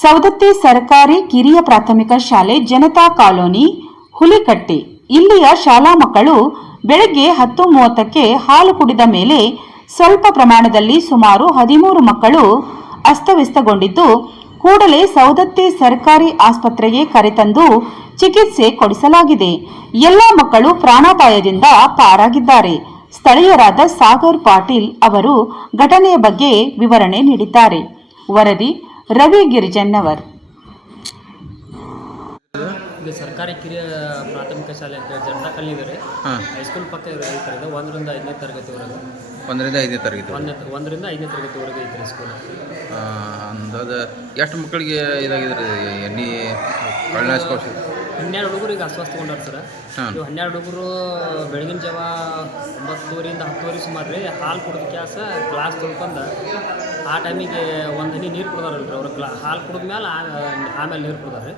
ಸವದತ್ತಿ ಸರ್ಕಾರಿ ಕಿರಿಯ ಪ್ರಾಥಮಿಕ ಶಾಲೆ ಜನತಾ ಕಾಲೋನಿ ಹುಲಿಕಟ್ಟಿ ಇಲ್ಲಿಯ ಶಾಲಾ ಮಕ್ಕಳು ಬೆಳಗ್ಗೆ 10:30ಕ್ಕೆ ಹಾಲು ಕುಡಿದ ಮೇಲೆ ಸ್ವಲ್ಪ ಪ್ರಮಾಣದಲ್ಲಿ ಸುಮಾರು 13 ಮಕ್ಕಳು ಅಸ್ತವ್ಯಸ್ತಗೊಂಡಿದ್ದು ಕೂಡಲೇ ಸವದತ್ತಿ ಸರ್ಕಾರಿ ಆಸ್ಪತ್ರೆಗೆ ಕರೆತಂದು ಚಿಕಿತ್ಸೆ ಕೊಡಿಸಲಾಗಿದೆ. ಎಲ್ಲ ಮಕ್ಕಳು ಪ್ರಾಣಾಪಾಯದಿಂದ ಪಾರಾಗಿದ್ದಾರೆ. ಸ್ಥಳೀಯರಾದ ಸಾಗರ್ ಪಾಟೀಲ್ ಅವರು ಘಟನೆಯ ಬಗ್ಗೆ ವಿವರಣೆ ನೀಡಿದ್ದಾರೆ. ವರದಿ ರವಿ ಗಿರಿಜನ್ನವರ್. ಇದು ಸರ್ಕಾರಿ ಕಿರಿಯ ಪ್ರಾಥಮಿಕ ಶಾಲೆ ಅಂತ ಜನತಾ ಕಾಲೋನಿ ಇದೆ. ಹೈಸ್ಕೂಲ್ ಪಕ್ಕ ಇರ್ತಾರೆ. 1ರಿಂದ 5ನೇ ತರಗತಿವರೆಗೆ. 1ರಿಂದ 5ನೇ ತರಗತಿ. 1ರಿಂದ 5ನೇ ತರಗತಿವರೆಗೆ ಐತ್ರಿ ಸ್ಕೂಲ್. ಅಂದಾಜು ಎಷ್ಟು ಮಕ್ಕಳಿಗೆ ಇದಾಗಿದ್ರಿ ಎಣ್ಣೆ ಕಳ್ಳನಾಶಕ? 12 ಹುಡುಗರಿಗೆ ಅಸ್ವಸ್ಥಗೊಂಡಾರ ಸರ್. ಇವು 12 ಹುಡುಗರು ಬೆಳಗಿನ ಜಾವ 9:30ರಿಂದ 10:30 ಸುಮಾರು ರೀ ಹಾಲು ಕುಡಿದ ಕ್ಯಾಸ ಗ್ಲಾಸ್ ತೊಳ್ಕೊಂಡು ಆ ಟೈಮಿಗೆ ಒಂದು ಹನಿ ನೀರು ಕುಡ್ದಾರಲ್ರಿ. ಅವ್ರು ಹಾಲು ಕುಡಿದ ಮೇಲೆ ಆಮೇಲೆ ನೀರು ಕುಡ್ದಾರೆ.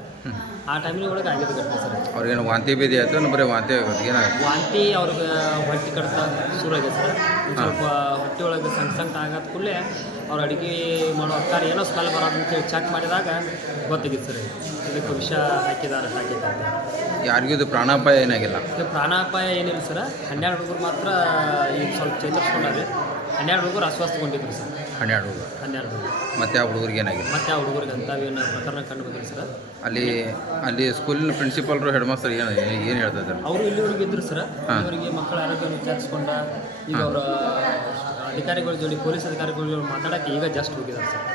ಆ ಟೈಮಿಗೆ ಒಳಗೆ ಆಗಿದ್ದು ಘಟನೆ ಸರ್. ಅವ್ರಿಗೇನು ವಾಂತಿ ಭೇದಿ ಆಯ್ತು? ಬರೀ ವಾಂತಿ ಏನಾಗುತ್ತೆ? ವಾಂತಿ ಅವ್ರಿಗೆ ಹೊಟ್ಟೆ ಕಡ್ತ ಶುರು ಆಗೈತೆ ಸರ್. ಸ್ವಲ್ಪ ಹೊಟ್ಟೆ ಒಳಗೆ ಸಂಕಟ ಆಗದ ಕೂಡಲೇ ಅವ್ರು ಅಡುಗೆ ಮಾಡೋ ಅಕ್ಕಾರ ಏನೋ ಸ್ಮೆಲ್ ಬರೋದು ಅಂತೇಳಿ ಚೆಕ್ ಮಾಡಿದಾಗ ಗೊತ್ತಾಗಿತ್ತು ಸರ್. ಇದಕ್ಕೆ ವಿಷ ಹಾಕಿದ್ದಾರೆ ಅಂತ. ಯಾರಿಗೂ ಇದು ಪ್ರಾಣಾಪಾಯ ಏನಾಗಿಲ್ಲ? ಇದು ಪ್ರಾಣಾಪಾಯ ಏನಿಲ್ಲ ಸರ್. 12 ಹುಡುಗರು ಮಾತ್ರ ಈಗ ಸ್ವಲ್ಪ ಚೇತರಿಸ್ಕೊಂಡ್ರೆ. 12 ಹುಡುಗರು ಅಸ್ವಸ್ಥಗೊಂಡಿದ್ರು ಸರ್. 12 ಹುಡುಗರು. ಮತ್ತೆ ಆ ಹುಡುಗರಿಗೆ ಏನಾಗಿಲ್ಲ? ಮತ್ತೆ ಆ ಹುಡುಗರಿಗೆ ಅಂಥವೇನು ಪ್ರಕರಣ ಕಂಡು ಬಂದಿಲ್ಲ ಸರ್. ಅಲ್ಲಿ ಸ್ಕೂಲಿನ ಪ್ರಿನ್ಸಿಪಾಲ್ರು ಹೆಡ್ ಮಾಸ್ತರ್ ಏನು ಹೇಳ್ತಾ ಇದ್ದಾರೆ? ಅವರು ಇಲ್ಲಿವರೆಗೆ ಇದ್ರು ಸರ್. ಇವರಿಗೆ ಮಕ್ಕಳ ಆರೋಗ್ಯವನ್ನು ವಿಚಾರಿಸ್ಕೊಂಡ ಈಗ ಅವರ ಅಧಿಕಾರಿಗಳ ಜೋಡಿ ಪೊಲೀಸ್ ಅಧಿಕಾರಿಗಳ ಜೋಡಿ ಮಾತಾಡೋಕ್ಕೆ ಈಗ ಜಸ್ಟ್ ಹೋಗಿದ್ದಾರೆ ಸರ್.